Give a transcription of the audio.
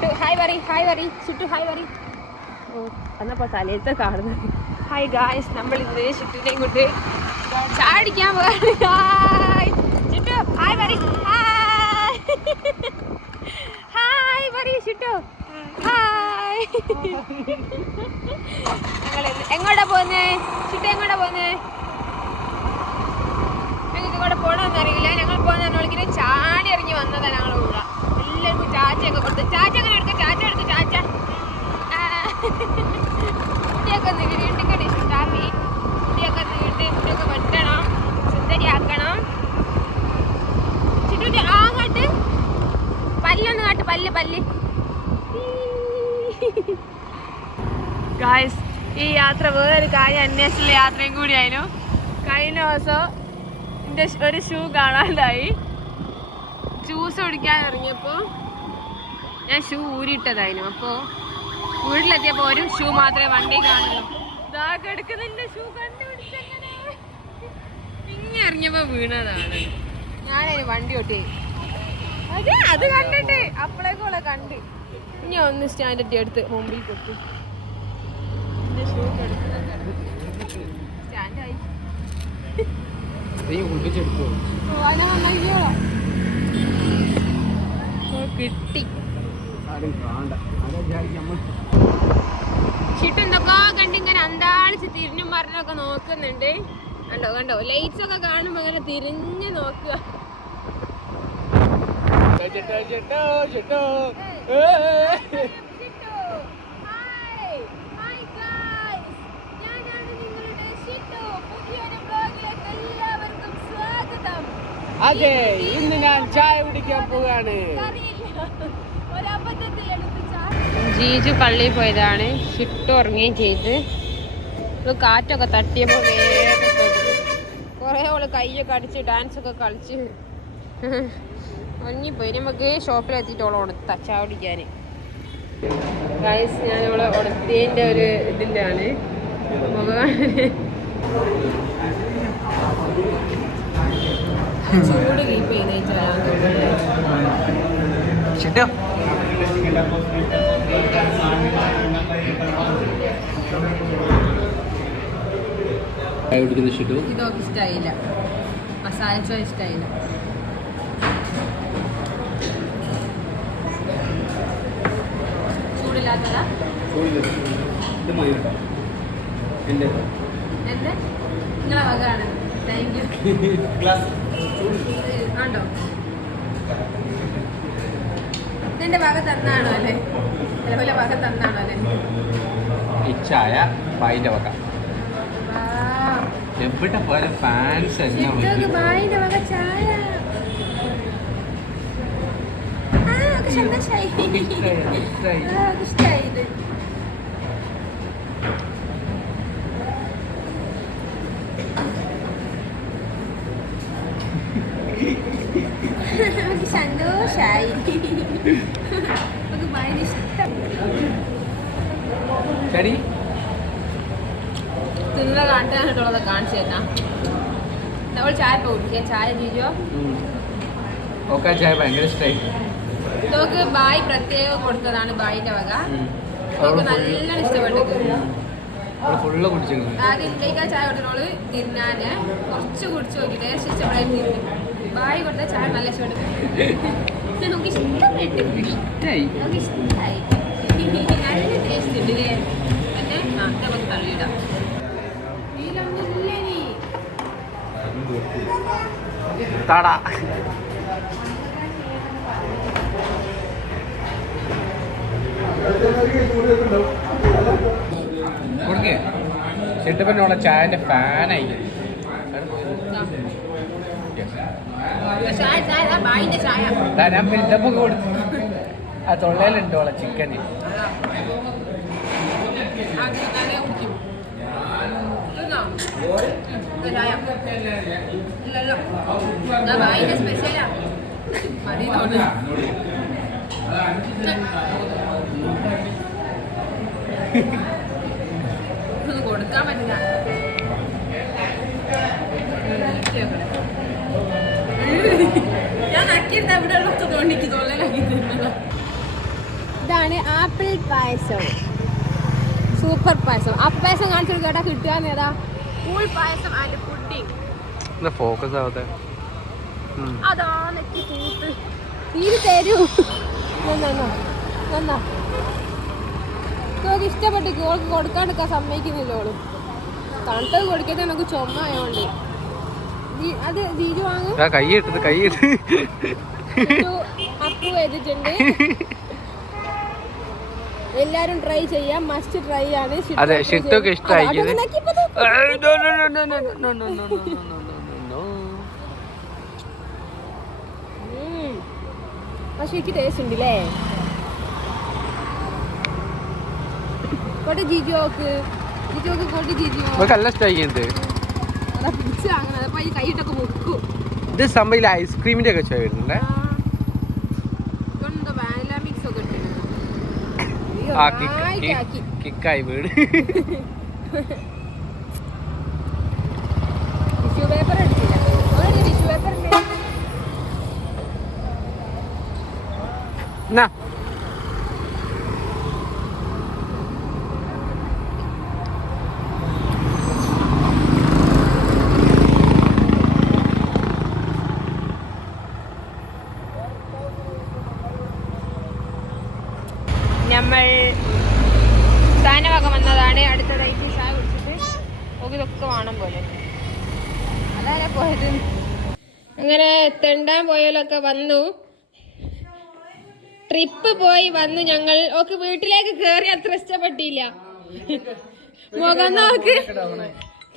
ചുട്ടു ഹായ് പറ ചുട്ടു ഹായ് പറ. ഓ എന്നപ്പോ തലയത്തെ കാണുന്നത്. ഹായ് ഗായ്സ്, നമ്മൾ ഇന്ന് ചുട്ടുവിനെയും കൊണ്ട് ചാടിക്കാൻ പോകാണ്. ഹായ് ചുട്ടു ഹായ് പറ. ഹായ് പറ ചുട്ടു ഹായ്. ഞങ്ങൾ എങ്ങോട്ടാ പോകുന്നേ ചുട്ടു? എങ്ങോട്ടാ പോകുന്നേ? ഞങ്ങൾക്ക് ഇങ്ങോട്ട് പോകണമെന്ന് അറിയില്ല. ഞങ്ങൾ പോകുന്ന ചാടി ഇറങ്ങി വന്നതാണ്. ഞങ്ങളുടെ കൂടെ എല്ലാവർക്കും ചാച്ചയൊക്കെ കൊടുത്ത് ചാച്ച അങ്ങനെ എടുക്കാം. ചാച്ച എടുത്ത് ചാച്ച മുടിയൊക്കെ നീട്ടിക്കട്ടെ ഇഷ്ടാമി. മുടിയൊക്കെ നീട്ടി മുടിയൊക്കെ വെട്ടണം, സുന്ദരിയാക്കണം. ചുറ്റൂട്ടി അങ്ങോട്ട് പല്ലൊന്ന് കാട്ട്. പല്ല് ഗായ്സ്, ഈ യാത്ര വേറൊരു കാര്യം അന്വേഷിച്ചുള്ള യാത്രയും കൂടിയായിരുന്നു. കഴിഞ്ഞ ദിവസം എൻ്റെ ഒരു ഷൂ കാണാണ്ടായി. ജ്യൂസ് കുടിക്കാൻ ഇറങ്ങിയപ്പോൾ ഞാൻ ഷൂ ഊരിയിട്ടതായിരുന്നു. അപ്പോൾ വീട്ടിലെത്തിയപ്പോൾ ഒരു ഷൂ മാത്രമേ വണ്ടി കാണുള്ളൂ. ഇതാ കിടക്കുന്നതിൻ്റെ ഷൂ കണ്ടുപിടിച്ചെങ്ങനെ ഇങ്ങനെ ഇറങ്ങിയപ്പോൾ വീണതാണ്. ഞാനതിന് വണ്ടി ഓട്ടി അത് കണ്ടിട്ട് അപ്പോഴേക്കുള്ള കണ്ട് ഇനി ഒന്ന് സ്റ്റാൻഡേർഡ് എടുത്ത് മുമ്പിൽ കൊത്തി. എൻ്റെ ഷൂ സ്റ്റാൻഡായി കിട്ടി. ചിട്ട് എന്തൊക്കെ കണ്ടിങ്ങനെ അന്താളിച്ച് തിരിഞ്ഞും പറഞ്ഞൊക്കെ നോക്കുന്നുണ്ട്. കണ്ടോ ലൈറ്റ്സ് ഒക്കെ കാണുമ്പോ ഇങ്ങനെ തിരിഞ്ഞ് നോക്കുക. അതെ, ഇന്ന് ഞാൻ ചായ കുടിക്കാൻ പോവാണ്. ജീജു പള്ളിയിൽ പോയതാണ്. ഷിട്ടു ഉറങ്ങുകയും ചെയ്ത്. കാറ്റൊക്കെ തട്ടിയപ്പോൾ വേഗം കുറേ ഓള് കൈയൊക്കെ അടിച്ച് ഡാൻസൊക്കെ കളിച്ച് ഉറങ്ങിപ്പോയി. നമുക്ക് ഷോപ്പിലെത്തിയിട്ട് ഓളെ ഉണർത്താം ചായ കുടിക്കാൻ. ഗൈസ്, ഞാൻ ഓളെ ഉണർത്തിയതിൻ്റെ ഒരു ഇതിൻ്റെ ആണ് ചൂട് കീപ്പ് ചെയ്ത് ഇതൊക്കെ ഇഷ്ടമായില്ല. മസാല ചോറ് ഇഷ്ടമായില്ല. ചൂടില്ലാത്തതാ എന്ത് നിങ്ങളെ വകയാണ്. Thank you. ആണ്ടോ ഇതിന്റെ വക തന്നാണോ അല്ലേ? അതേപോലെ വക തന്നാണോ അല്ലേ? ഈ ചായ ബായിന്റെ വക. എവിടെ പോലെ ഫാൻസ് ബായിന്റെ വക ചായ. സന്തോഷായി, ഇഷ്ടായി. ഇത് സന്തോഷായി. ഭയങ്കര ഇഷ്ടം. തിന്ന കാണിക്കാനായിട്ടുള്ളത് കാണിച്ചു തരാം. നമ്മൾ ചായ കുടിക്കാൻ. ചായ ജീജോ ചായ ഭയങ്കര ഇഷ്ടമായി. നമുക്ക് ബായ് പ്രത്യേകം കൊടുത്തതാണ് ബായിന്റെ വക. നമുക്ക് നല്ലോണം ഇഷ്ടപ്പെട്ടത്. ആദ്യം ഇന്ത്യക്കാ ചായ കൊടുത്തോള് തിന്നാന് കുറച്ച് കുടിച്ചു നോക്കി ടേസ്റ്റ് ഇഷ്ടപ്പെടാൻ തിന്നു. ബായ് കൊടുത്ത ചായ നല്ല ഇഷ്ടപ്പെട്ടു. നമുക്ക് ഇഷ്ടപ്പെട്ടു. നമുക്ക് ഇഷ്ടമായി. നല്ല ടേസ്റ്റ് ഉണ്ട് ഇല്ലേ? പിന്നെ നമുക്ക് തള്ളിയിടാം. ചിട്ടപ്പനോളെ ചായന്റെ ഫാനായി. ഞാൻ പിന്നെ കൊടുത്തു. ആ തൊള്ളയിലുണ്ട് ഓളെ ചിക്കന്. കൊടുക്കാൻ പറ്റില്ല. ഞാൻ നക്കിയിരുന്ന ഇവിടെ ഉള്ള തോന്നിക്ക് തൊള്ളലാക്കി തരുന്നത്. ഇതാണ് ആപ്പിൾ പായസം, സൂപ്പർ പായസം. ആപ്പിൾ പായസം കാണിച്ചു കൊടുക്കാട്ടാ. കിട്ടുക ഏതാ? Cool payasam and pudding. Focus ആവട്ടെ. അതാ നെറ്റി കൂട്ട് തീരെ തരൂ. നന്നാ ഓൾക്ക് ഇഷ്ടപ്പെട്ടു. ഓൾക്ക് കൊടുക്കാണ്ടിരിക്കാൻ സമ്മതിക്കുന്നില്ല. ഓള് തണുത്തത് കൊടുക്കുന്നത് നമുക്ക് ചുമ ആയോണ്ട്. അത് ജീജു വാങ്ങും. അപ്രൂവ് ചെയ്തിട്ടുണ്ട്. എല്ലാരും ട്രൈ ചെയ്യാം. മസ്റ്റ് ട്രൈ ആണ്. പക്ഷെ എനിക്ക് ടേസ്റ്റ് ഉണ്ടല്ലേ. കൊട്ടി ജിജോക്ക് കൊട്ടി ജിജോ അതാ പിടിച്ച് അങ്ങനെ അതപ്പോ ഈ കൈയിട്ടൊക്കെ മുക്കും. ഇത് സംഭവം ഐസ്ക്രീമിന്റെ ഒക്കെ ചോദിച്ചിട്ടുണ്ടല്ലേ. വാനില മിക്സ് ഒക്കെ കിക്കായി വീട്. ടിഷ്യൂ പേപ്പർ എടുത്തില്ല. ടിഷ്യൂ പേപ്പർ നമ്മൾ സാധനമൊക്കെ വന്നതാണ്. അടുത്തതായിട്ട് ചായ കുടിച്ചിട്ട് ഇതൊക്കെ വേണം പോലെ അതാരാ പോയത്. അങ്ങനെ തെണ്ടാൻ പോയാലൊക്കെ വന്നു. ട്രിപ്പ് പോയി വന്നു ഞങ്ങൾ. ഓക്ക് വീട്ടിലേക്ക് കേറി അത്ര ഇഷ്ടപ്പെട്ടില്ല. മുഖം നോക്ക്.